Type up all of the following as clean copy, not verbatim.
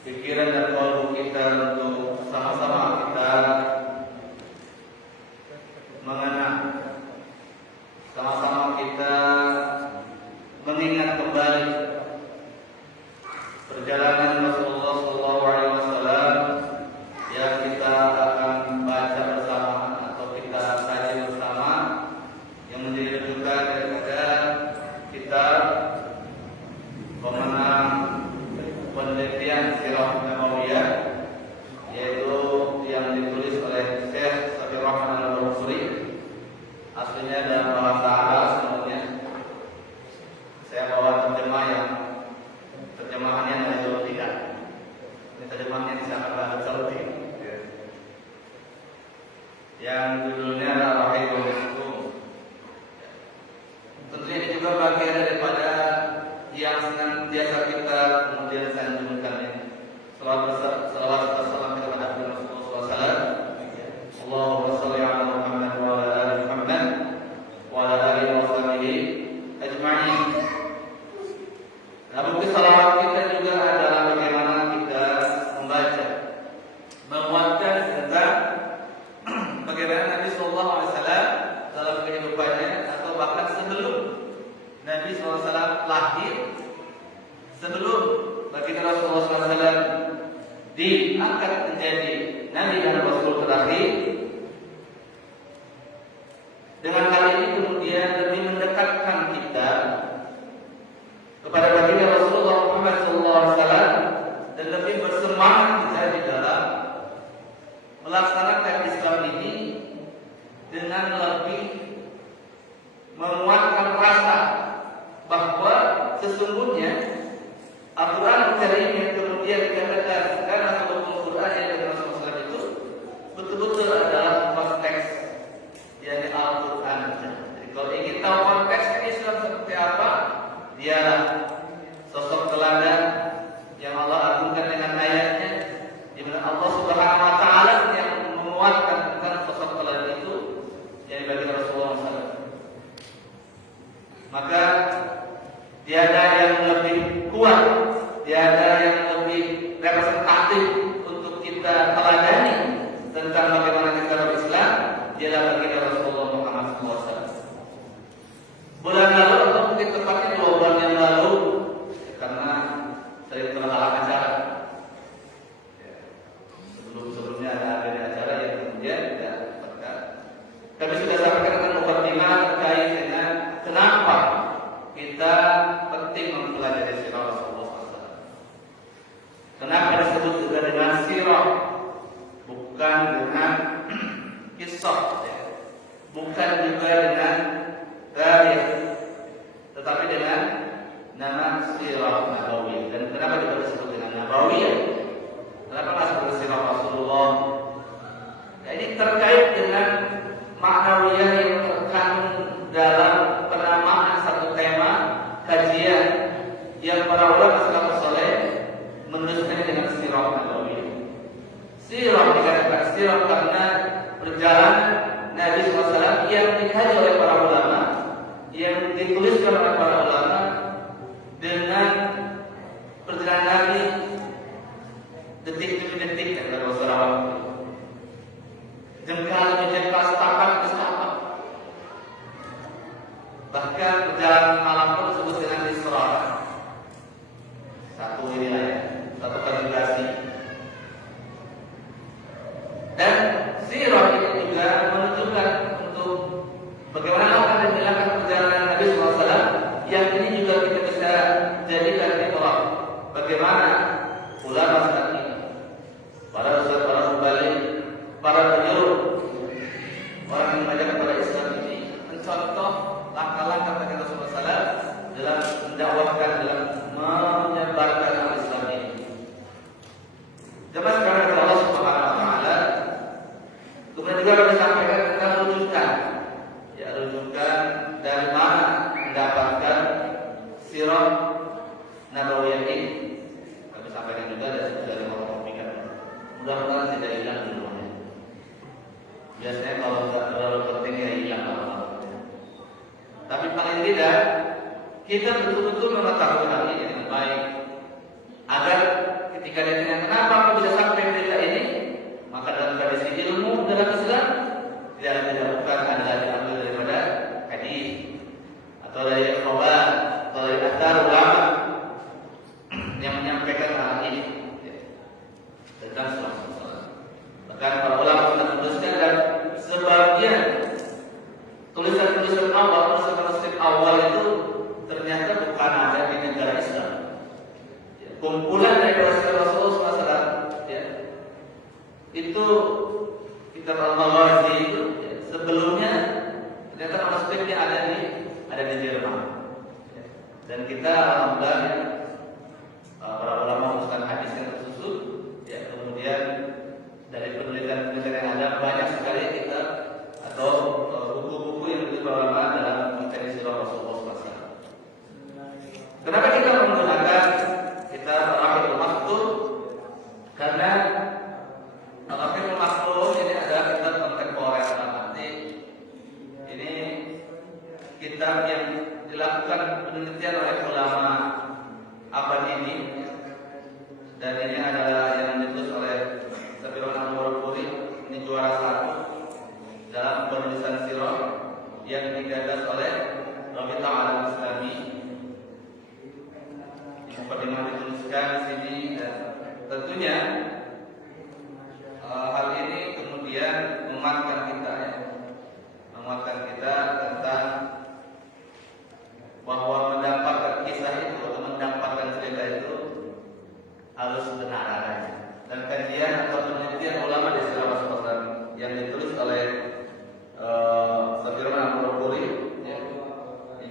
pikiran dan kalbu kita untuk sama-sama kita mengenang, sama-sama kita mengingat kembali perjalanan Rasulullah SAW yang kita akan baca bersama atau kita kaji bersama, yang menjadi rujukan daripada kita pemenang penelitian sirah Nabawiyah, yaitu yang ditulis oleh Syekh Safiur Rahman Al-Bukhari. Aslinya dalam bahasa Arab sebenarnya. Saya bawa terjemahannya dari Saudi kan. Ini terjemahannya disahkan bahasa Saudi. Yang judulnya adalah Rahimul Hukum. Tentunya ini juga bagian daripada yang senantiasa kita kemudian sanjungkan ini. Selawat serta salam kepada Rasulullah SAW. Allahumma shalli ala Muhammad wa ala ali Muhammad wa ala alihi wa sahbihi ajma'in. Nah, bukti salawat kita juga adalah bagaimana kita membaca, menguatkan tentang bagaimana Nabi Sallallahu Alaihi Wasallam dalam kehidupannya atau bahkan sebelum Nabi Sallallahu Alaihi Wasallam lahir, sebelum baginda Rasulullah SAW diangkat menjadi Nabi dan Rasul terakhir. Dengan hal ini kemudian lebih mendekatkan kita kepada baginda Rasulullah Muhammad SAW dan lebih bersemangat kita di dalam melaksanakan Islam ini dengan lebih menguatkan rasa bahwa sesungguhnya Al-Quran Karim yang kemudian dikatakan karena sebelum Quran yang dari Rasulullah SAW itu betul-betul adalah konteks yakni Al-Quran. Jadi kalau ingin tahu konteks Islam seperti apa, dialah sosok teladan yang Allah agungkan dengan ayatnya, di mana Allah Subhanahu Wa Taala yang menguatkan tentang sosok teladan itu yang bagi Rasulullah SAW. Maka tiada yang lebih kuat, tiada yang lebih representatif untuk kita teladani tentang bagaimana kita berislam, dialah baginda Rasulullah Muhammad SAW. Bulan lalu atau mungkin tepatnya 2 bulan yang lalu, karena saya terhalang acara. Sebelumnya ada acara yang kemudian tidak terkat. Kami sudah sampaikan tentang mukadimah terkait dengan kenapa kita penting mempelajari sirah Rasulullah SAW. Kenapa disebut juga dengan sirah, bukan dengan kisah, bukan juga dengan tarikh, tetapi dengan nama sirah Nabawiyah. Dan kenapa juga disebut dengan Nabawiyah? Kenapa nggak disebut sirah Rasulullah? Nah, ini terkait dengan maknawiyah yang terkandung dalam penamaan satu tema kajian yang para ulama salafus saleh menuliskannya dengan sirah Nabawiyah. Sirah dikatakan sirah karena perjalanan Nabi SAW yang dikaji oleh para ulama, yang dituliskan oleh para ulama dengan perjalanan Nabi detik demi detik dan beberapa waktu, jengkal demi jengkal, tapak demi tapak. Bahkan perjalanan malam pun disebut dengan Isra. Satu inilah ya, satu kategori. Dan sirah ini juga menunjukkan untuk bagaimana akan dijalankan perjalanan Nabi SAW, yang ini juga kita bisa jadikan ibrah. Bagaimana ulama saat ini, para ustaz, para mubalik, para penyuluh, orang yang mengajak kepada Islam ini mencontoh langkah-langkah baginda Rasulullah SAW dalam mendakwahkan, dalam menyebarkan Al-Islam ini. Zaman sekarang kepada Allah Subhanahu Wa Taala. Kemudian juga disampaikan tentang rujukan, ya rujukan dari mana mendapatkan sirah Nabawiyah ini. Kami sampaikan juga dari orang-orang. Mudah-mudahan tidak hilang dulunya. Biasanya kalau tidak terlalu penting ya hilang lama-lama. Tapi paling tidak kita betul-betul mengetahui hal ini dengan baik, agar ketika dia ini adalah yang ditulis oleh Safirul Al-Muraburi. Ini juara 1 dalam penulisan sirah yang digagas oleh Rabita Al-Islami. Bagaimana dituliskan di sini, dan tentunya hal ini kemudian menguatkan kita tentang bahwa mendapatkan kisah itu atau mendapatkan cerita itu harus benar adanya. Dan kajian atau penelitian ulama di sirah Rasulullah yang ditulis oleh Safirul Al-Muraburi,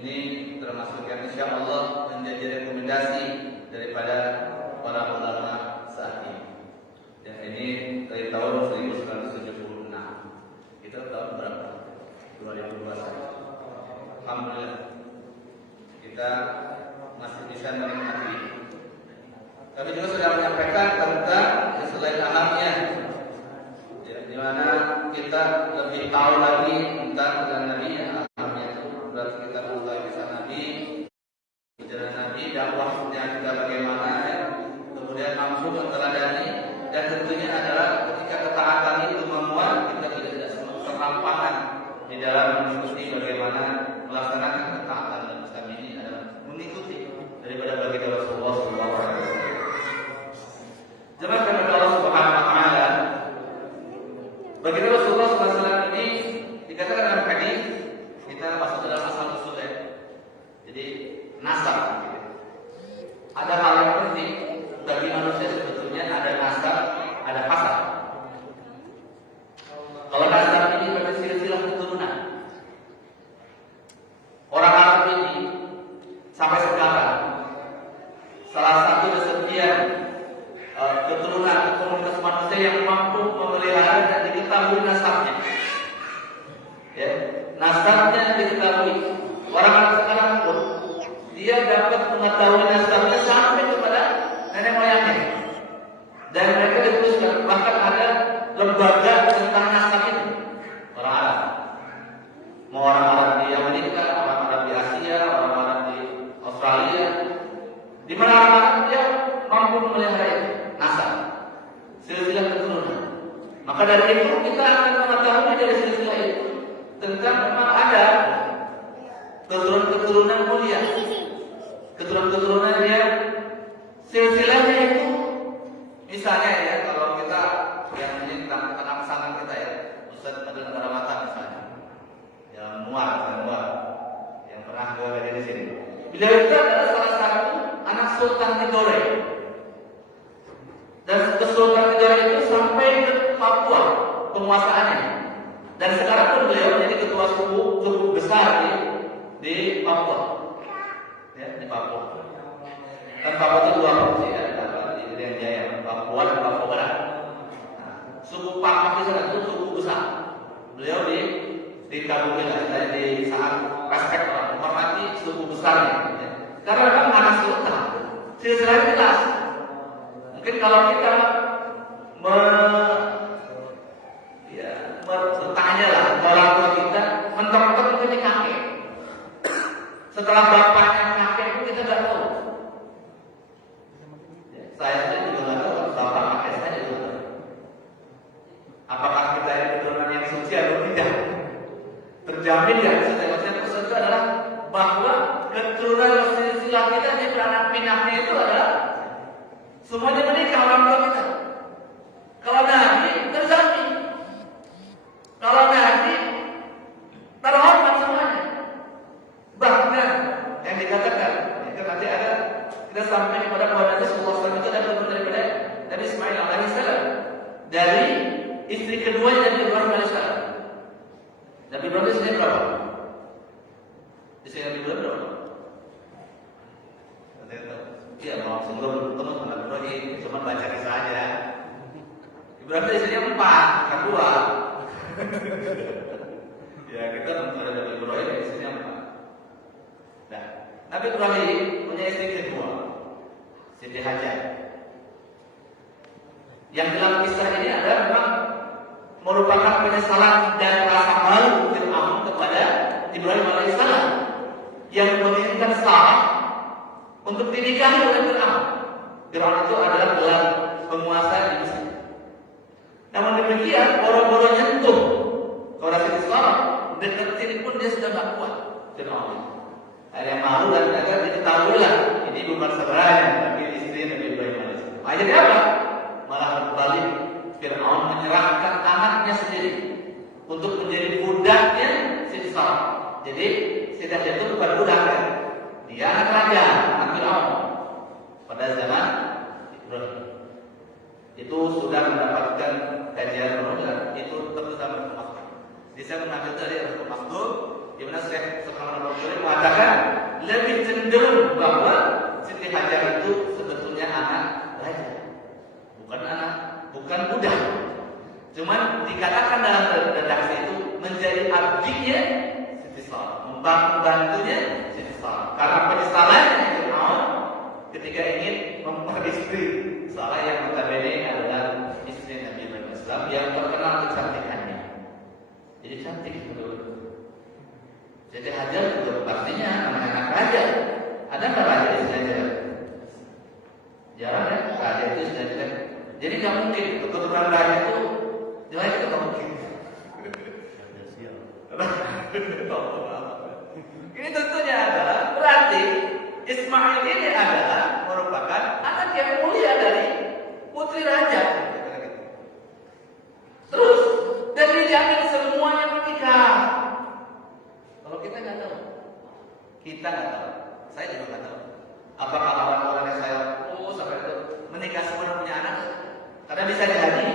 ini termasuk yang insya Allah menjadi rekomendasi daripada para ulama saat ini. Dan ini dari tahun 1976. Kita tahun berapa? 2021. Alhamdulillah kita masih bisa menikmati. Kami juga sudah menyampaikan tentang selain ahamnya, di mana kita lebih tahu lagi tentang Nabi. Ahamnya itu berarti kita mengetahui kisah Nabi, perjalanan Nabi, dakwahnya juga bagaimana, kemudian mampu meneladani, dan tentunya adalah ketika ketaatan itu memuat, kita tidak terlampahan di dalam mengikuti bagaimana melaksanakan ketaatan dalam Islam ini adalah mengikuti daripada baginda Rasulullah SAW. Jemaah kepada Allah Subhanahu Wa Taala, baginda Rasulullah SAW ini dikatakan dalam hadis, kita masuk dalam asal usulnya. Jadi nasab. Ada hal yang penting bagi manusia sebetulnya, ada nasab, ada hasab. Kalau nasab ini berarti silsilah keturunan. Orang Arab ini sampai sekarang salah satu kesetiaan keturunan komunitas manusia yang mampu memelihara dan diketahui nasabnya. Ya, nasabnya diketahui. Orang Arab sekarang pun dia dapat mengetahui nasabnya sampai kepada nenek moyangnya. Dan mereka dituliskan, bahkan ada lembaga tentang nasab itu. Orang Arab, mau orang Arab di Amerika, orang Arab di Asia, orang Arab di Australia, di mana orang dia mampu memelihara itu nasab, silsilah keturunan. Maka dari itu kita akan mengetahui dari silsilah itu tentang memang ada keturunan mulia, keturunan yang silsilahnya itu, misalnya ya, kalau kita yang ini tentang pesangan kita ya, Ustaz Abdul Karamata misalnya, yang muat yang pernah berada di sini. Beliau itu adalah salah satu anak Sultan Tidore, dan Sultan Tidore itu sampai ke Papua penguasaannya, dan sekarang pun beliau menjadi ketua suku besar di Papua, ya, di Papua. Kan Papua itu dua provinsi ya, di Irian Jaya, Papua dan Papua Barat. Nah, suku Pamak di sana itu suku besar. Beliau dikagumi lah, di saat respect orang menghormati suku besarnya. Ya. Karena memang anak sultan, silsilahnya jelas. Mungkin kalau kita bertanya lah orang tua kita, mentok-mentok mungkin kakek. Setelah bapaknya kakek itu kita nggak tahu. Saya sendiri juga nggak tahu, bapak kakek saya juga nggak tahu. Apakah kita ini keturunan yang suci atau tidak? Terjamin ya, setiap itu adalah bahwa keturunan silsilah kita di beranak pinaknya itu adalah semuanya menikah orang tua kita. Kalau Nabi terjamin, kalau Nabi terhormat semuanya. Bahkan yang dikatakan itu nanti ada, kita sampai kepada bahwa Nabi Sallallahu Alaihi Wasallam itu adalah keturunan daripada Nabi Ismail alaihissalam, dari istri keduanya Nabi Ibrahim alaihissalam. Nabi Ibrahim istrinya berapa? Istri Nabi Ibrahim berapa? Iya, mau sebelum bertemu dengan Ibrahim, cuma baca kisah aja. Ibrahim istrinya 4, bukan 2. Ya, kita mengenai Nabi Ibrahim istrinya 4. Nah, Nabi Ibrahim punya istri kedua, Siti Hajar. Yang dalam kisah ini adalah memang merupakan penyesalan dan rasa malu Fir'aun kepada Ibrahim alaihissalam yang menginginkan Sarah untuk dinikahi oleh Fir'aun. Fir'aun itu adalah gelar Fir'aun menyerahkan anaknya sendiri untuk menjadi budaknya Siti Sarah. Jadi Siti Hajar itu bukan budak kan? Dia anak raja, anak Fir'aun pada zaman Ibrahim. Itu sudah mendapatkan kajian menolak, itu tentu sama Maktum. Jadi saya mengambil dari Maktum, di mana Syekh Sulaiman Al-Qurani mengatakan lebih cenderung bahwa Siti Hajar itu sebetulnya anak raja, bukan budak. Cuman dikatakan dalam redaksi itu menjadi abdinya Siti Sarah, membantunya Siti Sarah. Karena penyesalannya Fir'aun ketika ingin memperistri Sarah yang notabene adalah istri Nabi Muhammad SAW yang terkenal kecantikannya. Jadi cantik betul. Siti Hajar juga artinya anak raja. Ada nggak raja di Siti Hajar? Jarang ya, raja itu Siti Hajar. Jadi nggak mungkin keturunan raja itu jelek, itu nggak mungkin. Ini tentunya adalah berarti Ismail ini adalah merupakan anak yang mulia dari putri raja. Terus dan dijamin semuanya menikah. Kalau kita nggak tahu, saya juga nggak tahu. Apakah orang-orang yang saya sampai itu menikah semua punya anak? Karena bisa jadi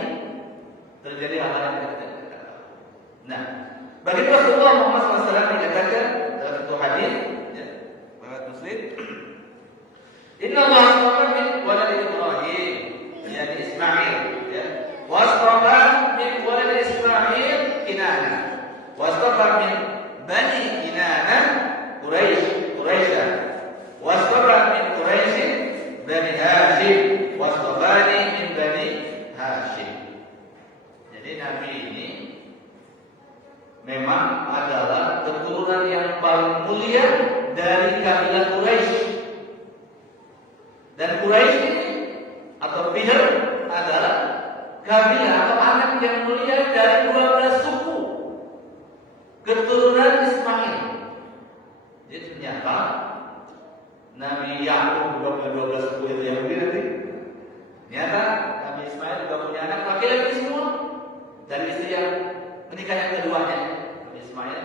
terjadi hal-hal yang kita tidak tahu. Nah, bagi Rasulullah Muhammad SAW dikatakan dalam satu hadis, ya, riwayat Muslim, Inna Allah astafa min walad Ibrahim, yakni Ismail, ya, wa astafa min walad Ismail Kinana, wa astafa min bani Kinana Quraisy, wa astafa min Quraisy bani Hashim, wa astafani min bani Hashim. Jadi Nabi ini memang adalah keturunan yang paling mulia dari kabilah Quraisy. Dan Quraisy ini atau Fihr adalah kabilah atau anak yang mulia dari 12 suku keturunan Ismail. Jadi ternyata Nabi Yakub juga punya 12 suku itu yang lebih nanti. Ternyata Nabi Ismail juga punya anak laki-laki semua dari istri yang menikah yang keduanya. Nabi Ismail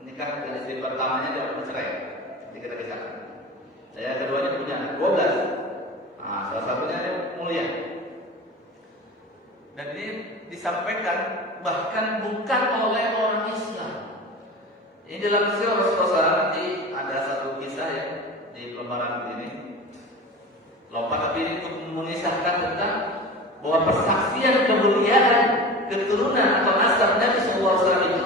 menikah dengan istri pertamanya dan bercerai. Dikira-kira. Saya keduanya punya anak 12. Nah, salah satunya mulia. Dan ini disampaikan bahkan bukan oleh orang Islam. Ini dalam kisah Rasulullah nanti ada satu kisah ya di pelebaran ini. Lompat tapi ini untuk mengisahkan tentang bahwa persaksian kemuliaan keturunan atau nasab Nabi SAW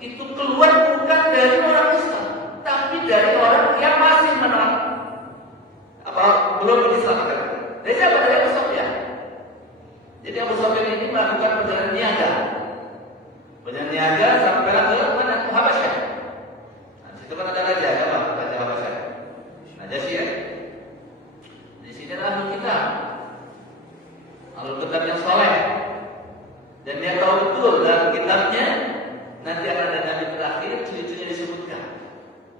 itu keluar bukan dari orang Islam, tapi dari orang yang masih menolak belum diselamatkan. Dari siapa? Dari Abu Sufyan. Jadi Abu Sufyan ini melakukan perjalanan niaga. Perjalanan niaga sampai ke mana? Ke Habasyah. Nah, di situ kan ada raja, apa? Raja Habasyah. Najasyi ya. Di sini adalah kita. Alul kitab yang soleh. Dan dia tahu betul dalam kitabnya nanti akan ada nabi terakhir, ciri-cirinya disebutkan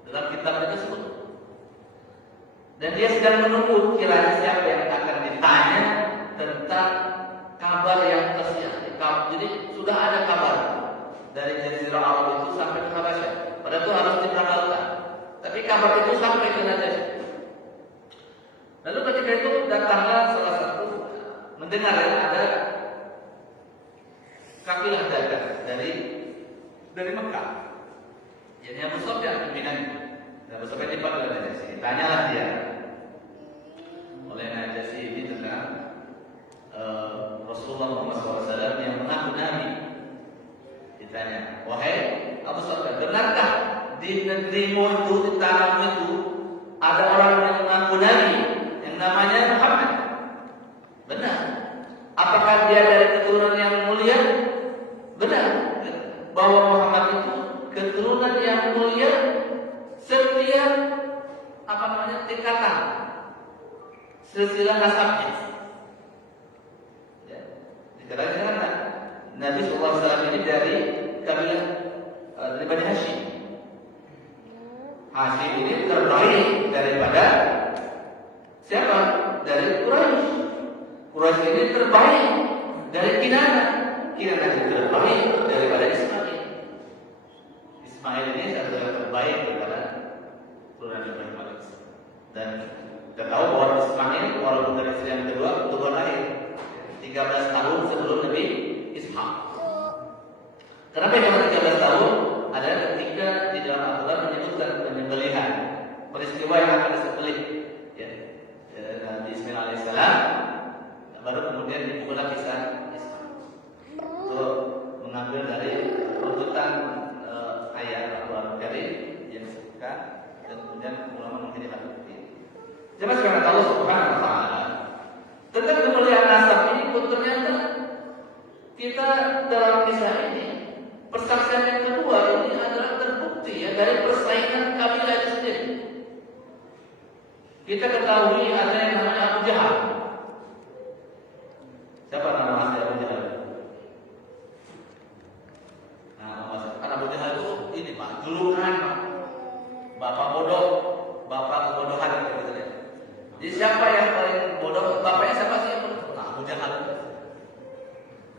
dalam kitab tersebut. Dan dia sedang menunggu kiranya siapa yang akan ditanya tentang kabar yang tersiar. Jadi sudah ada kabar dari Jazirah Arab itu sampai ke Habasyah. Padahal itu harus diberangkatkan. Tapi kabar itu sampai ke Najasyi. Lalu ketika itu datanglah salah satu mendengar ada kafilah dagang dari Mekah. Jadi Abu Sufyan pimpinannya. Abu Sufyan dipanggil oleh Najasyi. Tanyalah dia oleh Najasyi ini tentang Rasulullah Muhammad SAW yang mengaku Nabi. Ditanya, wahai Abu Sufyan, benarkah di negerimu itu, di tanahmu itu ada orang yang mengaku Nabi yang namanya Muhammad? Benar. Apakah dia dari keturunan yang mulia? Benar. Bahwa Muhammad itu keturunan yang mulia setiap tingkatan silsilah nasabnya. Ya. Dikatakan Nabi SAW ini dari kabilah dari Bani Hashim. Hashim ini terbaik daripada siapa? Dari Quraisy. Quraisy ini terbaik dari Kinana itu lebih baik daripada Ismail. Ismail ini satu yang terbaik daripada keturunan Ibrahim alaihissalam. Dan kita tahu bahwa Ismail walaupun dari istri yang kedua betul lahir 13 tahun sebelum Nabi Ishak. Kenapa cuma 13 tahun? Adalah ketika di dalam Al-Quran menyebutkan penyembelihan, peristiwa yang akan disembelih, ya, Nabi Ismail alaihissalam, baru kemudian dibukulah kisah Ishak. Untuk mengambil dari runtutan ayat Al-Quran Karim yang suka dan kemudian ulama menjadi hal seperti ini. Jemaah sekalian Allah Subhanahu wa taala, tentang kemuliaan nasab ini pun ternyata kita dalam kisah ini persaksian yang kedua ini adalah terbukti ya dari persaingan kabilah itu sendiri. Kita ketahui ada yang namanya Abu Jahal. Siapa nama asli Abu Jahal? Abu Jahal itu ini Pak, julukan Pak. Bapak bodoh, bapak kebodohan gitu ya. Jadi siapa yang paling bodoh? Bapaknya siapa sih yang bodoh? Nah, Abu Jahal.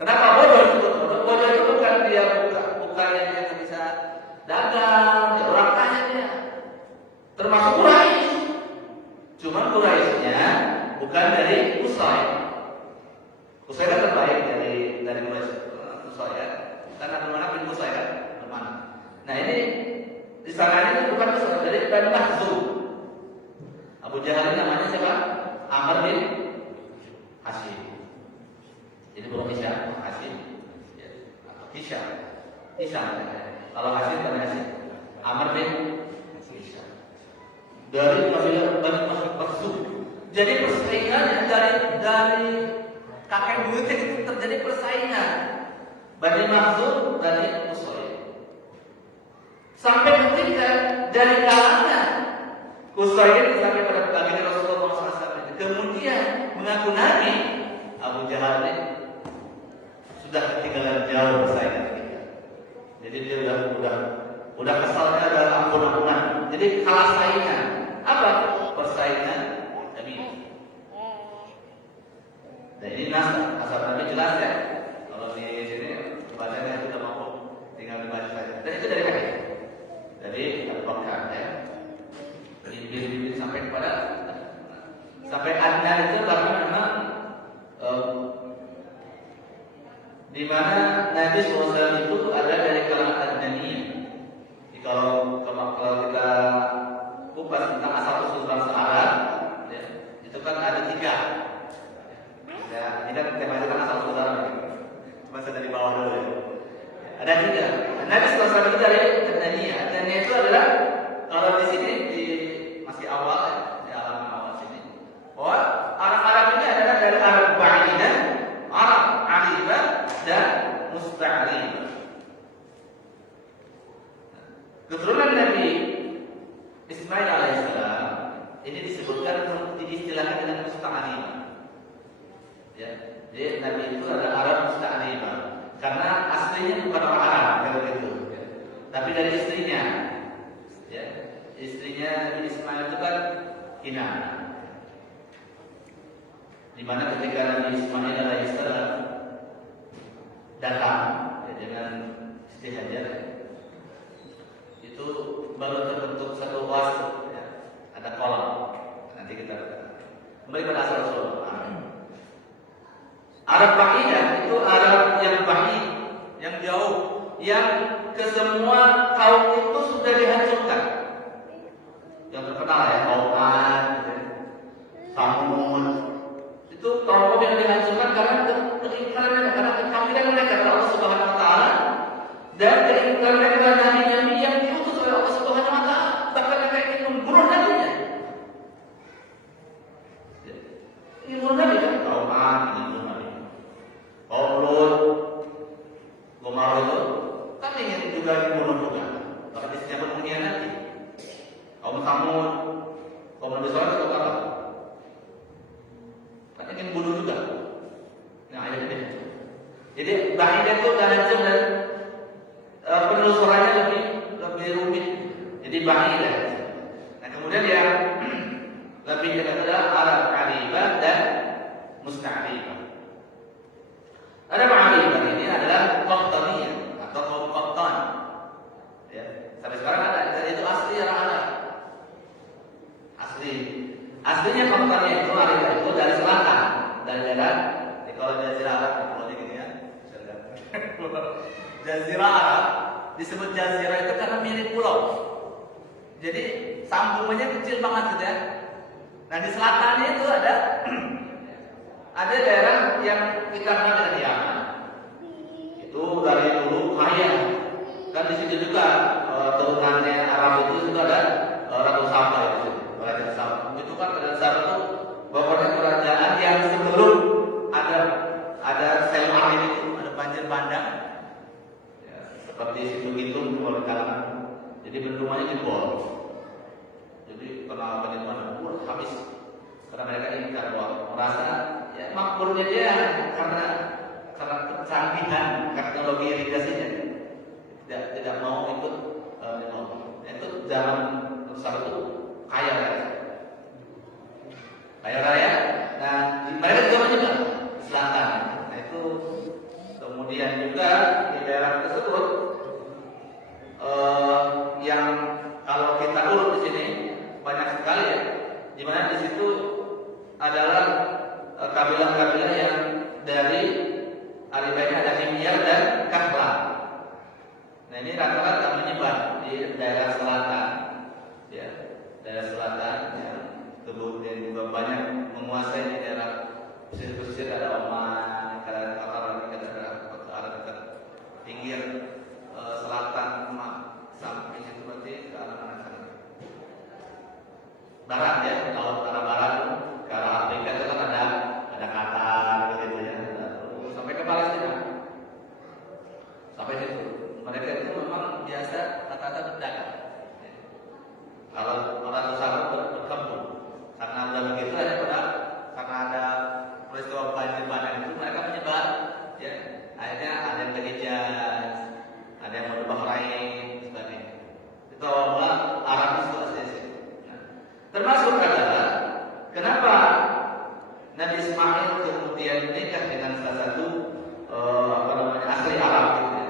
Kenapa bodoh itu? Bodoh itu bukan dia bukan yang dia bisa dagang, orang kaya dia. Termasuk Quraisy. Cuma Quraisynya bukan dari Qusay. Qusay kan terbaik dari Qusay ya. Karena mana bin Qusay kan? Nah ini di sananya itu bukan dari Bani Makhzum. Abu Jahal ini namanya siapa? Amr bin Hashim. Jadi bukan Hisham, Hashim. Ya, atau Hisham. Kalau Hashim bukan Hashim. Amr bin Hisham. Dari kabilah Bani Makhzum. Jadi persaingan dari kakek buyut itu terjadi persaingan. Bani Makhzum, Bani Qusay. Sampai ketika dari kalangan Qusay sampai pada baginda Rasulullah SAW kemudian mengaku Nabi, Abu Jahal ini sudah ketinggalan jauh bersaing. Jadi dia udah kesalnya adalah ampun-ampunan. Jadi kalah saingan. Apa? Persaingan Nabi. Dan ini asal Nabi jelas ya. Kalau di sini bacanya sudah mampu tinggal dibaca saja. Dan itu dari hadis. Jadi Al-Baqarah ya. Dari sampai kepada sampai Adnan itu karena memang di mana Nabi SAW itu ada dari kalangan Adnaniyah. Jadi kalau kita kupas tentang asal-usul bangsa Arab, ya, itu kan ada 3. Ya, ini kan tema itu kan asal-usul Arab. Cuma saya dari bawah dulu ya. Ada 3. Nabi SAW itu dari Adnaniyah. Adnaniyah itu adalah kalau di sini di masih awal ya, di halaman awal sini. Bahwa Arab ini adalah dari Arab Ba'idah, Arab Aribah dan Musta'ribah. Keturunan Nabi Ismail alaihissalam ini disebutkan diistilahkan dengan Musta'ribah. Ya, jadi Nabi itu adalah Arab Musta'ribah. Karena aslinya bukan orang Arab kalau gitu, ya. Tapi dari istrinya, ya, istrinya Nabi Ismail itu kan Kinana. Di mana ketika Nabi Ismail alaihissalam datang ya, dengan istri Hajar, itu baru terbentuk satu oase, ya. Ada kolam. Nanti kita kembali pada asal usul. Arab Ba'idah itu Arab yang ba'id, yang jauh, yang ke semua kaum itu sudah dihancurkan. Yang terkenal ya, kaum Ad, Samud, itu kaum yang dihancurkan karena keingkaran mereka, karena kekafiran mereka kepada Allah Subhanahu Wa Taala dan keingkaran mereka kepada nabi-nabi yang diutus oleh Allah Subhanahu Wa Taala. Bahkan mereka ingin membunuh nabinya. Ingin membunuh nabi kan? Kaum Ad, kaum Lut, Gomar itu kan ingin juga dibunuh juga. Bahkan istrinya pun mengkhianati. Kaum Samud, kaum Nabi Saleh itu apa? Kan ingin bunuh juga. Nah ayat ini. Jadi Ba'idah itu hancur dan penelusurannya lebih rumit. Jadi Ba'idah. Nah kemudian yang lebih dekat adalah Arab Aribah dan Musta'ribah. Jazirah Arab disebut jazirah itu karena mirip pulau. Jadi sambungannya kecil banget gitu ya. Nah di selatannya itu ada daerah yang kita kenal dengan Yaman. Itu dari dulu kaya. Kan di situ juga turunannya Arab itu juga ada Ratu Saba itu. Raja Saba. Itu kan Raja Saba itu pokoknya kerajaan yang sebelum ada sel air itu, ada banjir bandang. Ya, seperti situ itu kalau kalangan. Jadi bendungannya jebol. Jadi kalau banjir bandang habis. Karena mereka ingkar bahwa merasa ya makmurnya dia karena kecanggihan teknologi irigasinya tidak mau ikut itu zaman besar itu kaya raya. Nah mereka juga menyebar di selatan. Nah itu kemudian juga di daerah tersebut yang kalau kita urut di sini banyak sekali ya, di mana di situ adalah kabilah-kabilah yang dari Arabia ada Himyar dan Kahla. Nah ini rata-rata menyebar di daerah selatan, ya daerah selatan yang kemudian juga banyak menguasai di daerah pesisir ada Oman, Qatar, ada pinggir selatan samping itu berarti ke arah mana sana? Barat ya, kalau ke arah barat ke arah Afrika itu kan ada Qatar gitu ya, sampai ke Palestina, sampai situ. Mereka itu memang biasa kata-kata berdagang. Kalau orang usaha berkebun, karena udah begitu karena ada peristiwa banjir bandang itu mereka menyebar, ya. Akhirnya ada yang ke Hijaz, ada yang mau ke Bahrain, sebagainya. Itu awal Arab itu asli. Termasuk adalah kenapa Nabi Ismail kemudian menikah dengan salah satu asli Arab gitu ya.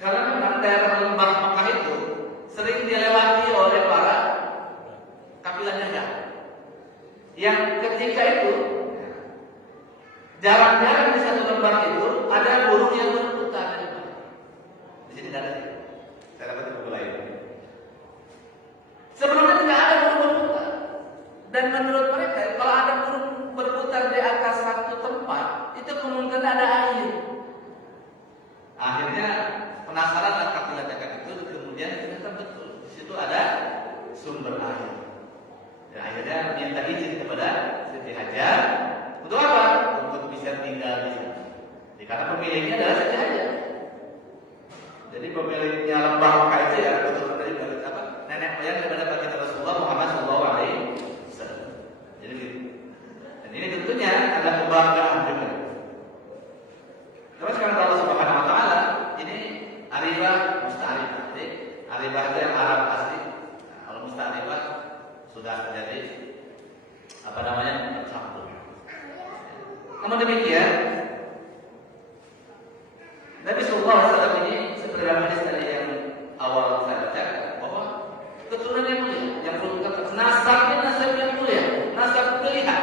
Karena memang daerah lembah Makkah itu sering dilewati oleh para kabilah dagang yang ketika itu jarang-jarang di satu lembah itu ada burung yang berputar di sini ada. Saya dapat buku lain. Sebelumnya tidak ada burung berputar. Dan menurut mereka kalau ada burung berputar di atas satu tempat itu kemungkinan ada air. Akhirnya penasaran kabilah dagang itu, kemudian ternyata betul di situ ada sumber air. Dan akhirnya minta izin kepada Siti Hajar untuk apa? Untuk bisa tinggal di sana. Karena pemiliknya adalah Siti Hajar. Jadi pemiliknya lembah Makkah itu ya betul dari nenek moyang daripada baginda Rasulullah Muhammad SAW. Jadi gitu. Dan ini tentunya ada kebanggaan juga. Terus sekarang Allah Subhanahu Wa Taala ini Arifah Musta'arifah. Jadi Arifah itu yang Arab asli. Nah, kalau Musta'arifah sudah terjadi campur. Namun demikian Nabi Sallallahu Alaihi Wasallam ini seperti hadis tadi yang awal saya baca bahwa keturunan yang mulia, yang nasabnya nasab yang mulia, nasab pilihan.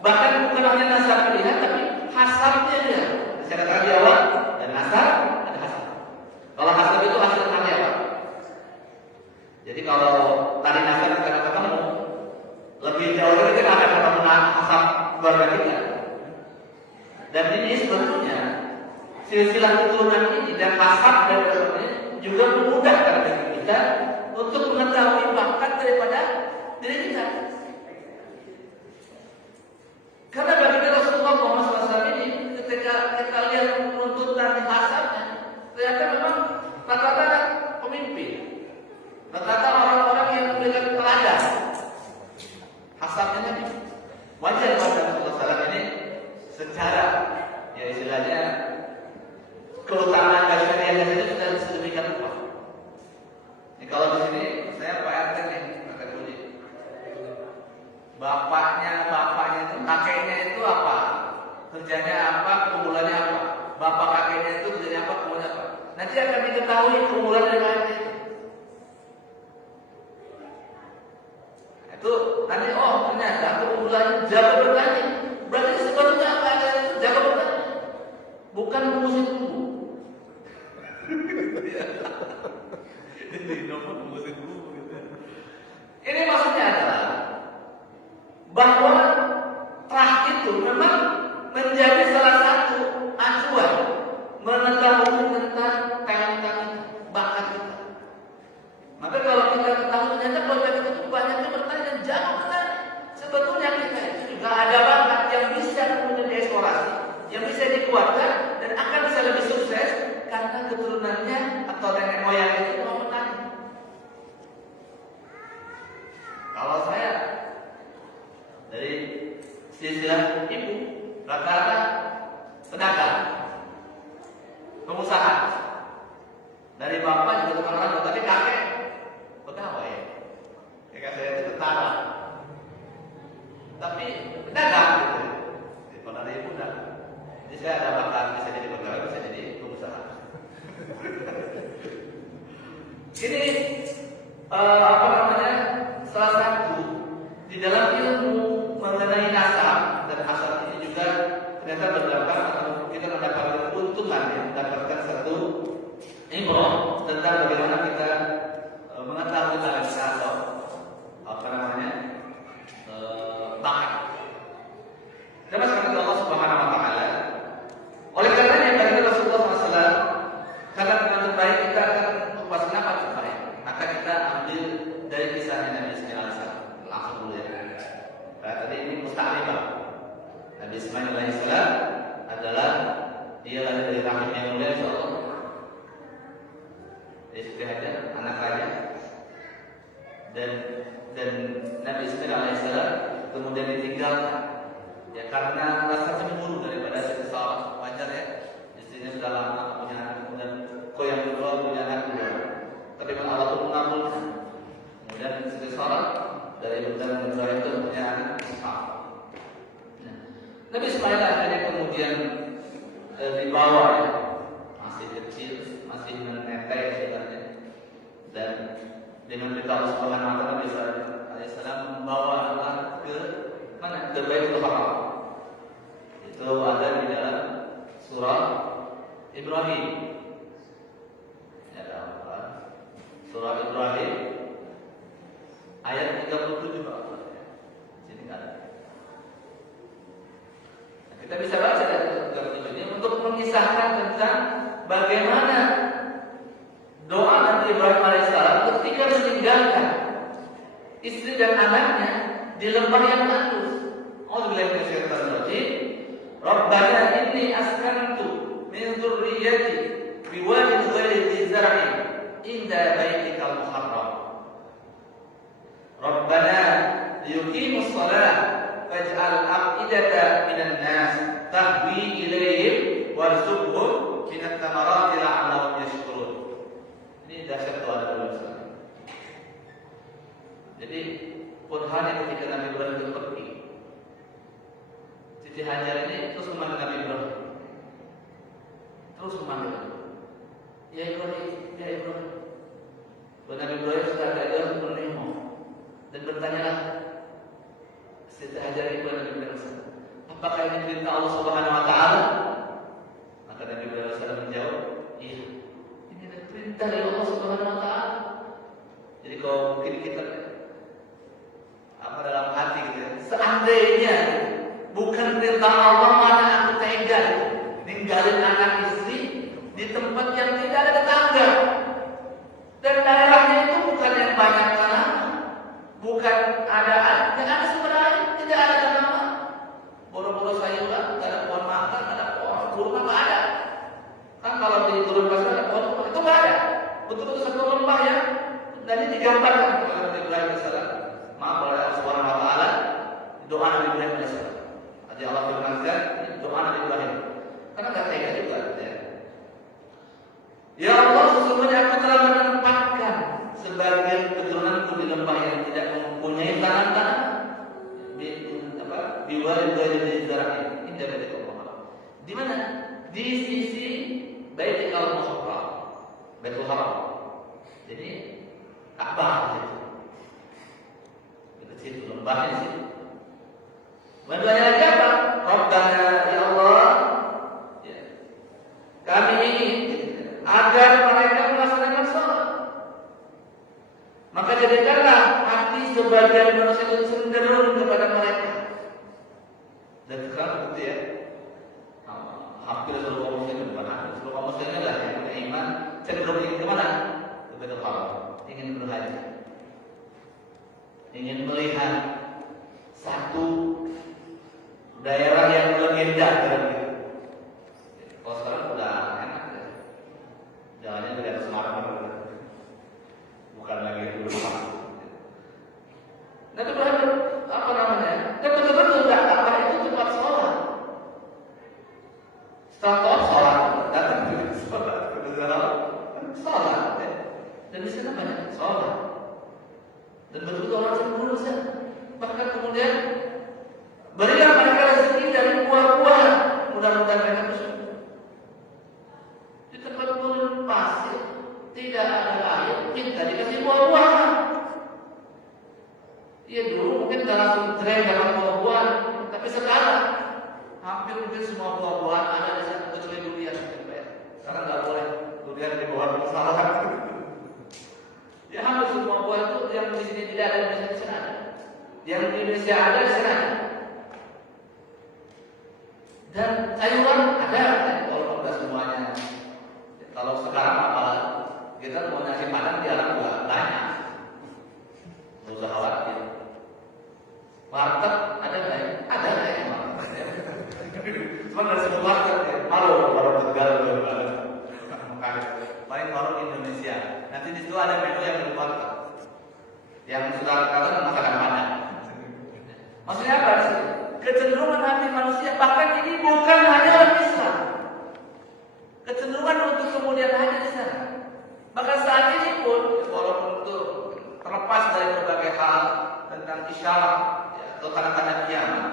Bahkan bukan hanya nasab pilihan, tapi hasabnya dia. Saya katakan di awal, dan nasab ada hasab. Kalau hasab itu hasil karya apa? Jadi kalau tadi nasab kita ketemu, lebih jauh lagi kita akan ketemu hasab keluarga kita. Dan ini sebetulnya silsilah keturunan ini dan hasab dan sebagainya juga memudahkan bagi kita untuk mengetahui bakat daripada diri kita. Karena bagi Rasulullah SAW ini ketika kita lihat runtutan di hasabnya, ternyata memang rata-rata pemimpin, rata-rata orang-orang yang memberikan teladan. Hasabnya Nabi. Wajar pada Rasulullah SAW ini secara ya istilahnya keutamaan syariat itu sudah sedemikian rupa. Ini kalau di sini saya Pak RT nih, akan bunyi. Bapaknya itu, kakeknya itu apa? Kerjanya apa? Keunggulannya apa? Bapak kakeknya itu kerjanya apa? Keunggulannya apa? Nanti akan diketahui keunggulan dari kakeknya itu. Nanti ternyata keunggulannya jago bertani. Berarti sebetulnya apa ada jago bertani? Bukan mengusik tubuh. yang bisa dikuatkan dan akan bisa lebih sukses karena keturunannya atau nenek moyang itu mau menang. Kalau saya dari silsilah ibu rata-rata pedagang, pengusaha. Dari bapak juga tukang rambut, tapi kakek pegawai. Kakek saya itu tentara, tapi pedagang gitu. Kalau dari ibu dah. Jadi saya ada bakat bisa jadi pegawai, bisa jadi pengusaha. Ini apa namanya? Salah satu di dalam ilmu mengenai nasab dan asal ini juga ternyata berdampak atau kita mendapatkan keuntungan ya, mendapatkan satu ibrah tentang bagaimana kita mengetahui tentang atau apa namanya bakat. Dapat kata Allah Subhanahu Wa Taala. Oleh karenanya bagi Rasulullah SAW, karena teman baik kita akan mengupas apa terbaik, maka kita ambil dari kisahnya Nabi Ismail AS. Langsung dulu ya. Nah, tadi ini musta'ribah. Nabi Ismail AS adalah dia lahir dari rahim yang mulia Allah. Dia sudah ada anak raja dan Nabi Ismail AS kemudian ditinggalkan ya karena rasa cemburu daripada seseorang. Wajar ya, istrinya sudah lama punya anak, kemudian kau yang kedua punya anak kedua, tapi Allah pun mengabulkan. Kemudian seseorang dari benda Ibrahim itu punya anak Ishak. Nabi Ismail akhirnya kemudian dibawa ya, masih kecil, masih menetek sebenarnya, dan dengan berita Allah Subhanahu Wa Taala Nabi Alaihissalam membawa anak ke mana? Ke Baitul Haram. Itu ada di dalam surah Ibrahim. Ya, surah Ibrahim ayat 37 Pak. Sini kan. Nah, kita bisa baca ayat 37 ini untuk mengisahkan tentang bagaimana doa Nabi Ibrahim alaihissalam ketika meninggalkan istri dan anaknya di lembah yang tandus. A'udzubillahi minasyaitonir rajim. Rabbana inni askantu min dzurriyyati biwadin ghairi dzi zar'in inda baitikal muharram. Rabbana liyuqimus shalah faj'al af'idatan minan nas tahwi ilaihim warzuqhum minat thamarati la'allahum yashkurun. Ini dahsyat doa Nabi Ibrahim. Jadi pun hari ketika Nabi Ibrahim itu pergi, Siti Hajar ini terus memanggil Nabi Ibrahim, terus memanggil, ya Ibrahim, ya Ibrahim. Nabi Ibrahim sudah gagal menerima dan bertanyalah Siti Hajar ini kepada Nabi Ibrahim, apakah ini perintah Allah Subhanahu Wa Taala? Maka Nabi Ibrahim menjawab, iya, ini adalah perintah dari Allah Subhanahu Wa Taala. Jadi kalau mungkin kita apa dalam hati gitu ya, seandainya bukan perintah Allah, mana aku tega ninggalin anak istri di tempat yang tidak ada tetangga dan daerahnya itu bukan yang banyak tanah, bukan ada sumber air, tidak ada tanaman, boro-boro sayuran, tidak ada pohon makan, ada pohon kurma, nggak ada. Kan kalau di turun pasar ada pohon itu nggak ada, betul-betul satu lembah ya. Dan ini digambarkan oleh Nabi Ibrahim alaihissalam. Maaf oleh Allah Subhanahu Wa Taala, doa Nabi Ibrahim alaihissalam. Jadi Allah firmankan doa Nabi Ibrahim. Karena nggak tega juga. Ya Allah, sesungguhnya aku telah menempatkan sebagian keturunanku di lembah yang tidak mempunyai tanah-tanah. Biwari dari Zara'in. Ini dari Allah. Di mana? Di sisi Baitul Muharram. Baitul Haram. Jadi Ka'bah itu. Di situ lembahnya di situ. Kemudian lagi apa? Rabbana ya Allah, ya, kami ingin agar mereka melaksanakan sholat. Maka jadikanlah hati sebagian manusia itu cenderung kepada mereka. Dan sekarang bukti ya, hampir seluruh kaum muslimin, bukan hampir seluruh kaum muslimin lah yang punya iman cenderung ingin kemana? Ke Baitul Haram, ingin berhaji, ingin melihat satu daerah yang legenda dalam itu. Contoh sholat, datang ke sholat, ya. Dan di sana banyak sholat. Dan betul orang cemburu saja. Bahkan kemudian berilah mereka rezeki dari buah-buah. Mudah-mudahan mereka bersyukur. Di tempat gurun pasir tidak ada air, kita dikasih buah-buahan. Iya dulu mungkin tidak langsung tren dalam buah-buahan, tapi sekarang hampir mungkin semua buah-buahan ada di sana kecuali durian. Sekarang nggak boleh durian di bawah pesawat. Ya hampir semua buah itu yang di sini tidak ada di sana ada. Yang di Indonesia ada di sana. Dan sayuran ada, walaupun tidak semuanya. Kalau sekarang apalah kita mau nasi padang di alam juga banyak. Tidak usah khawatir. Warteg ada nggak ya? Ada nggak ya warteg? Cuma dari sebut warteg ya. Malu warung Tegal paling warung Indonesia. Nanti di situ ada menu yang dari warteg. Yang sudah katakan masakan Padang. Maksudnya apa sih? Kecenderungan hati manusia, bahkan ini bukan hanya orang Islam. Kecenderungan untuk kemudian hanya di sana. Bahkan saat ini pun, walaupun itu terlepas dari berbagai hal tentang isyarat ya, atau tanda-tanda kiamat,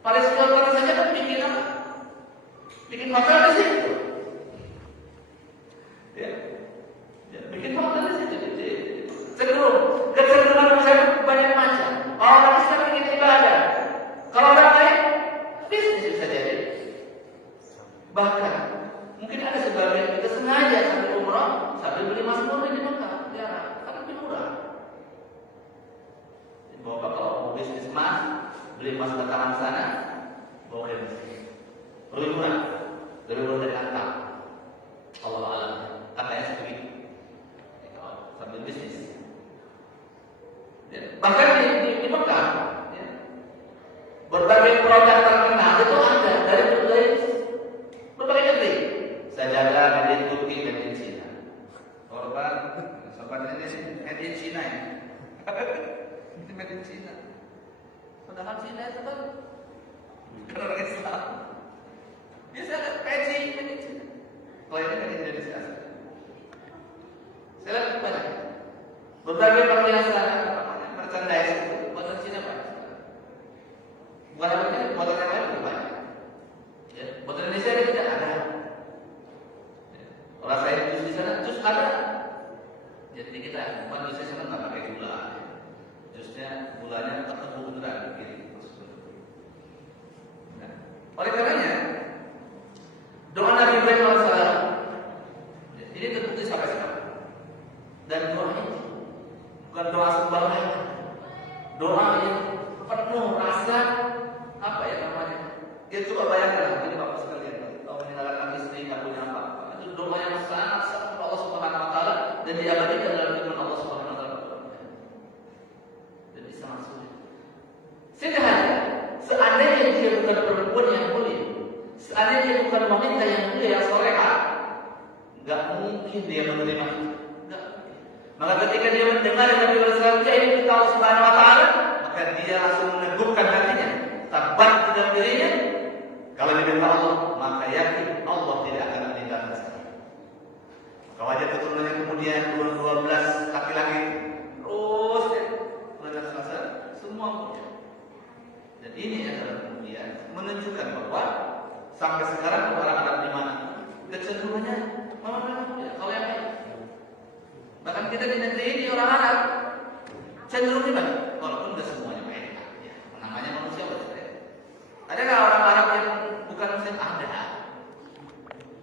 pada sekolah saja kan bikin apa? Bikin hotel di situ. Ya, bikin hotel di situ. Kecenderungan masyarakat banyak macam. Orang Islam ingin ibadah. Kalau orang lain, bisnis bisa jadi. Bahkan mungkin ada sebagian kita sengaja sambil umrah, sambil beli emas murni di Mekah, di Arab, karena lebih murah. Bapak kalau mau bisnis emas, beli emas batangan sana, bawa ke Mesir. Lebih murah dari kantang. Allah alam, katanya seperti itu. Sambil bisnis. Ya. Bahkan di Mekah, ya, berbagai produk terkenal itu ada dari berbagai negeri. Saya jaga made in Turki, made in China. Korban, sobat ini sih made in China ya. Itu made in China. Padahal China itu kan orang Islam. Biasa ada peci made in China. Kalau ini made in Indonesia. Saya lihat banyak. Berbagai perhiasan, merchandise itu buatan Cina banyak. Bukan apa buatan yang lain lebih banyak. Ya, buatan Indonesia ini tidak ada. Orang saya jus di sana, jus ada. Jadi kita buat jus di sana nggak pakai gula. Jusnya gulanya tertebu beneran begini. Nah, oleh karenanya doa Nabi Ibrahim alaihissalam ini terbukti sampai sekarang. Dan doa itu bukan doa sembarangan, doa yang penuh rasa apa ya namanya? Ya coba bayangkan, ini bapak sekalian, kalau meninggalkan istri nggak punya apa, itu doa yang sangat sangat Allah Subhanahu Wa Taala dan diabadikan dalam firman Allah Subhanahu Wa Taala. Jadi sangat sulit. Sederhana, seandainya dia bukan perempuan yang mulia, seandainya dia bukan wanita yang mulia yang soleha, nggak mungkin dia menerima itu. Maka ketika dia mendengar Nabi Muhammad dia ingin kita Allah Subhanahu Wa Taala, maka dia langsung meneguhkan hatinya, tabat di dalam dirinya. Kalau dia minta Allah, maka yakin Allah tidak akan meninggalkan saya. Maka wajah keturunannya kemudian 12 laki-laki terus kemudian selesai semua punya. Dan ini adalah kemudian menunjukkan bahwa sampai sekarang orang-orang di mana kecenderungannya kalau yang lain. Bahkan kita di negeri ini orang Arab cenderung gimana? Walaupun tidak semuanya baik, ya, namanya manusia berbeda. Ada nggak orang Arab yang bukan Muslim? Ada.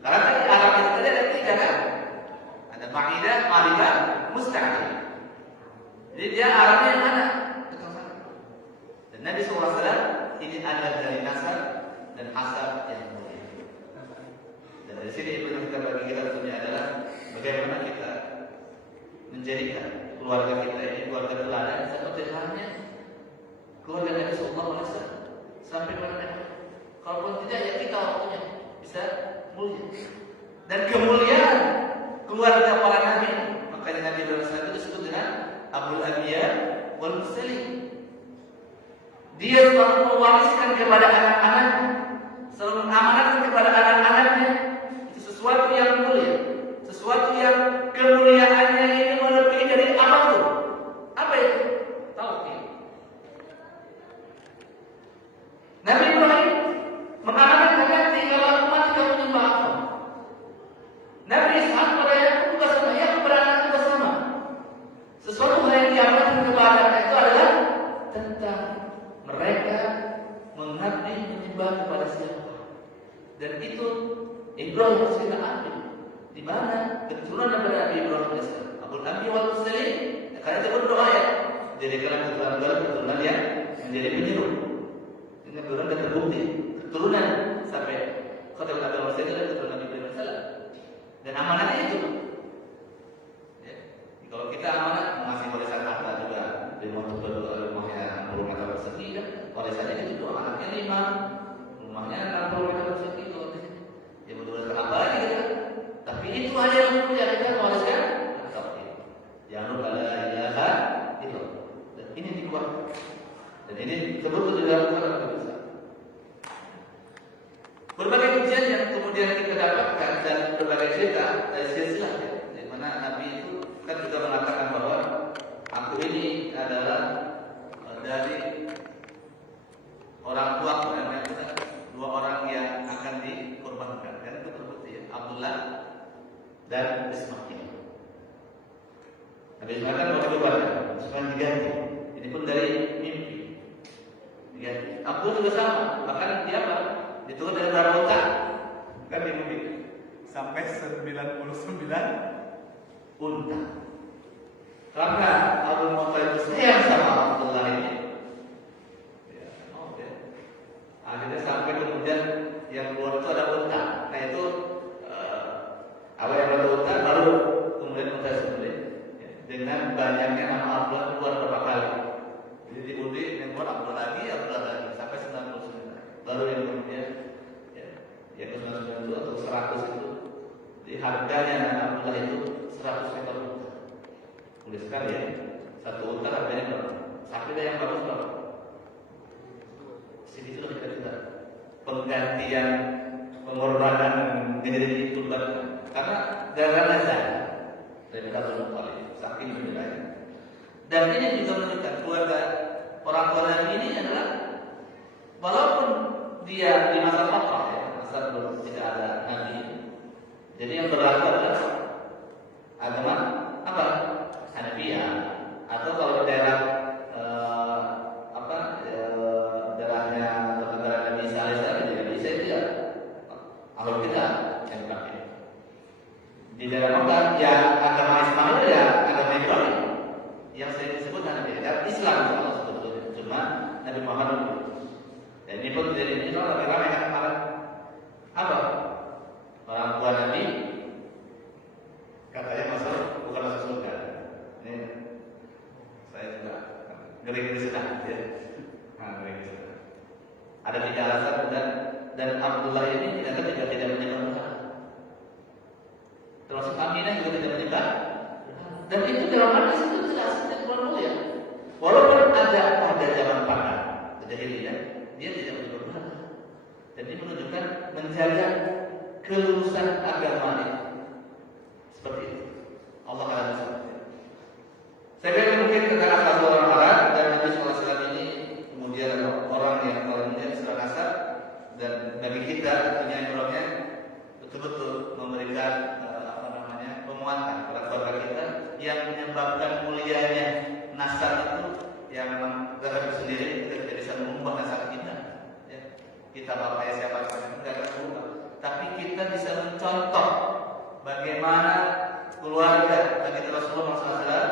Karena tadi Arab itu tadi ada 3 kan? Ada Ma'idah, Malidah, Musta'id. Jadi dia Arabnya yang mana? Dan Nabi SAW ini ada dari nasab dan hasab yang mulia. Dan dari sini yang kita bagi kita tentunya adalah bagaimana kita menjadikan keluarga kita ini keluarga teladan seperti halnya keluarga Nabi Sallallahu Alaihi Wasallam sampai mana? Kalaupun tidak ya kita waktunya bisa mulia dan kemuliaan keluarga para nabi. Makanya Nabi Muhammad itu disebut dengan Abul Anbiya wal Mursalin. Dia selalu mewariskan kepada anak-anaknya, selalu mengamanatkan kepada Dan itu Ibrahim harus kita ambil. Di mana keturunan daripada Nabi Ibrahim alaihissalam, Abul Anbiya wal Mursalin, karena itu berdoa ya. Jadi kalau keturunan yang menjadi penyeru. Ini keturunan dan terbukti. Keturunan sampai Khatam Nabi Muhammad adalah keturunan Ibrahim alaihissalam. Dan amanatnya itu. Ya. Kalau kita amanat masih warisan harta juga di rumahnya 60 meter persegi kan, warisannya itu anaknya 5, rumahnya 60 meter persegi kalau di sini. Ya betul apa lagi gitu. Tapi itu hanya yang mulia kita wariskan tauhid. Jangan lupa la ilaha illallah. Dan ini dikuatkan. Dan ini disebut di dalam Al-Quran. Berbagai ujian yang kemudian kita dapatkan dan berbagai cerita dari silsilah ya, di mana Nabi itu kan juga mengatakan bahwa aku ini adalah dari orang tua dan dua orang yang akan dikorbankan. Dan itu terbukti ya, Abdullah dan Ismail. Nabi Ismail kan mau dikorbankan, Ismail diganti. Ini pun dari mimpi. Diganti. Abdullah juga sama, bahkan dia apa? Diturun dari berapa unta? Kan di mimpi sampai 99 unta. Karena Abdul Muttalib itu sayang sama Abdullah ini. Ya, akhirnya sampai kemudian yang keluar itu ada unta. Nah itu awal yang ada unta baru kemudian unta sendiri. Ya, dengan banyaknya nama Abdullah keluar berapa kali. Jadi diundi yang keluar Abdullah lagi sampai 99. Baru yang kemudian yang 99 itu atau 100 itu di harganya Abdullah itu 100 meter unta. Mudah sekali ya. Satu unta harganya berapa? Sapi yang bagus berapa? Sini sudah kita penggantian pengorbanan menjadi kurban karena darah nazar dari Abdul Muttalib saking menilainya. Dan ini juga menunjukkan keluarga orang tua Nabi ini adalah walaupun dia di masa fatrah ya, masa belum tidak ada Nabi. Jadi yang berlaku adalah agama apa? Hanafiyah atau kalau daerah daerahnya atau negara Nabi Isa alaihissalam Nabi Isa itu ya kalau kita yang kafir. Di daerah Mekah ya agama Ismail ya agama Ibrahim yang sering disebut Hanafiyah Islam sebetulnya cuma Nabi Muhammad. Dan ini pun tidak ini lebih ramai kan para apa orang tua Nabi katanya masuk bukan masuk surga. Ini saya juga ngeri sedang ya. Ngeri sedang. Ada 3 alasan dan Abdullah ini ternyata juga tidak menyembah Tuhan. Termasuk Aminah juga tidak menyembah. Dan itu dalam hadis itu jelas tidak ya. Walaupun ada zaman panas kejadian dia tidak menyembah. Dan ini menunjukkan menjaga kelulusan agama ini. Seperti itu. Allah akan bersama. Saya kira mungkin tentang asal orang Arab dan Nabi SAW ini kemudian orang yang orangnya Islam asal dan bagi kita punya imronnya betul-betul memberikan penguatan kepada keluarga kita yang menyebabkan mulianya nasab itu yang memang terhadap sendiri kita tidak bisa mengubah nasab kita. Ya. Kita bapaknya siapa tidak akan berubah, tapi kita bisa mencontoh bagaimana keluarga bagi Rasulullah SAW.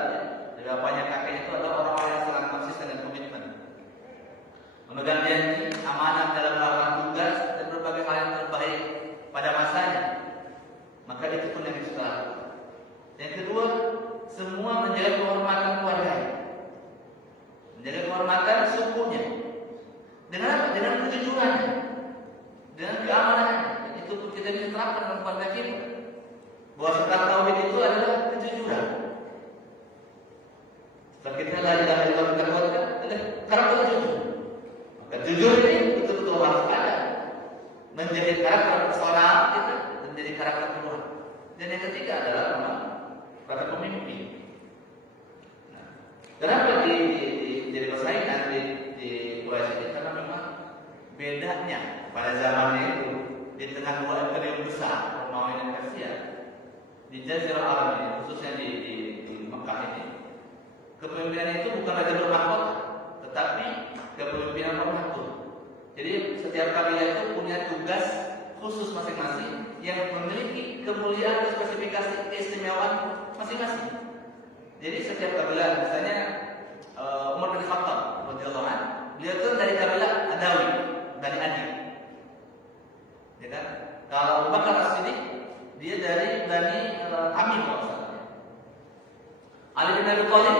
Dari bapaknya kakeknya itu adalah orang-orang yang sangat konsisten dan komitmen, memegang janji, amanah dalam melakukan tugas dan berbagai hal yang terbaik pada masanya. Maka itu pun yang kita lakukan. Yang kedua, semua menjaga kehormatan keluarganya, menjaga kehormatan sukunya. Dengan apa? Dengan kejujurannya, dengan keamanannya. Dan itu pun kita bisa terapkan dalam keluarga kita. Bahwa setelah tauhid itu adalah kejujuran. Setelah kita la ilaha illallah kita kuatkan, karakter jujur. Maka jujur ini betul-betul harus ada. Menjadi karakter personal kita dan menjadi karakter keluarga. Dan yang ketiga adalah memang karakter pemimpin. Nah, kenapa jadi persaingan di Quraisy ini? Karena memang bedanya pada zamannya itu di tengah 2 imperium besar Romawi dan Persia di Jazirah Arab ini, khususnya di Mekah ini, kepemimpinan itu bukan raja bermahkota, tetapi kepemimpinan bermakhluk. Jadi setiap kabilah itu punya tugas khusus masing-masing yang memiliki kemuliaan, spesifikasi, keistimewaan masing-masing. Jadi setiap kabilah, misalnya Umar bin Khattab radhiyallahu anhu, beliau itu dari kabilah Adawi, dari Adi. Ya kan? Kalau Abu Bakar As-Siddiq dia dari Bani Amir kalau salah. Ali bin Abi Thalib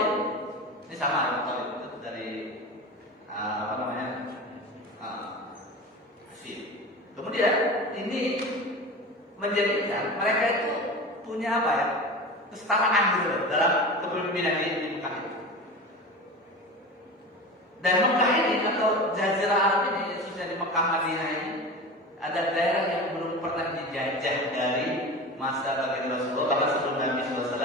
ini sama Abi Thalib itu dari apa namanya? Asy. Kemudian ini menjadikan mereka itu punya apa ya? Kesetaraan gitu loh dalam kepemimpinan di Mekah itu. Dan Mekah ini atau Jazirah Arab ini, khususnya di Mekah Madinah ini, ada daerah yang belum pernah dijajah dari masa baginda Rasulullah, bahkan sebelum Nabi SAW.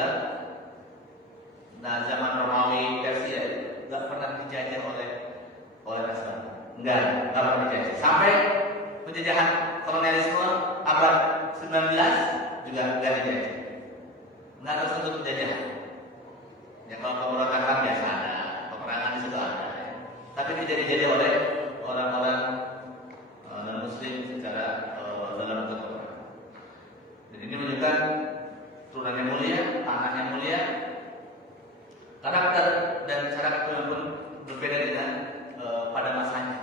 Nah, zaman Romawi, Persia nggak pernah dijajah oleh Nasrani. Nggak pernah dijajah. Sampai penjajahan kolonialisme abad 19 juga nggak dijajah. Nggak tersentuh penjajahan. Ya kalau pemberontakan biasa ada, peperangan di situ ada. Tapi dijajah oleh orang-orang non-Muslim secara dalam bentuk perang. Dan ini menunjukkan turunannya mulia, tanahnya mulia, karakter dan cara kepemimpinan pun berbeda dengan pada masanya.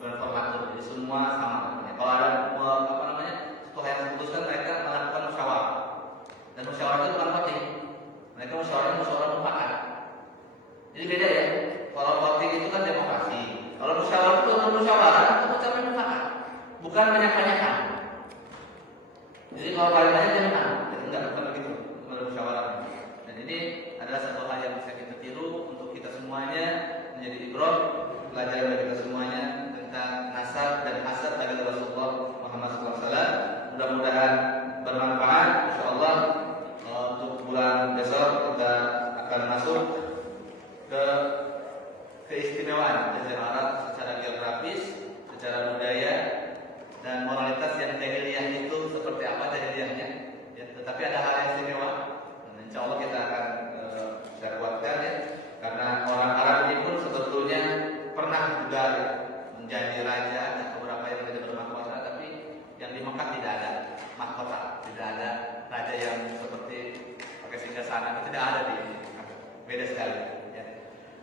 Berformatur, jadi semua sama. Kalau ada apa namanya, setelah yang diputuskan mereka melakukan musyawarah. Dan musyawarah itu bukan voting. Mereka musyawarah mufakat. Jadi beda ya. Kalau voting itu kan demokrasi. Kalau musyawarah itu musyawarah itu mencapai mufakat. Bukan banyak-banyakan. Jadi kalau banyak-banyak dia menang. Jadi bukan begitu. Musyawarah. Dan ini adalah satu hal yang bisa kita tiru untuk kita semuanya menjadi ibrah, pelajaran bagi kita semuanya tentang nasab dan hasad dari Rasulullah Muhammad SAW. Mudah-mudahan bermanfaat. Insyaallah untuk bulan besok kita akan masuk ke keistimewaan Jazirah Arab secara geografis, secara budaya dan moralitas yang jahiliyah itu seperti apa jahiliyahnya. Ya, tetapi ada hal yang istimewa. Insya Allah kita akan saya kuatkan ya, karena orang Arab ini pun sebetulnya pernah juga menjadi raja, ada beberapa yang tidak bermahkota, tapi yang di Mekah tidak ada mahkota, tidak ada raja yang seperti pakai singgasana, itu tidak ada di Mekah. Beda sekali. Ya.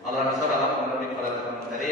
Allah Rasul Allah menerbit para teman dari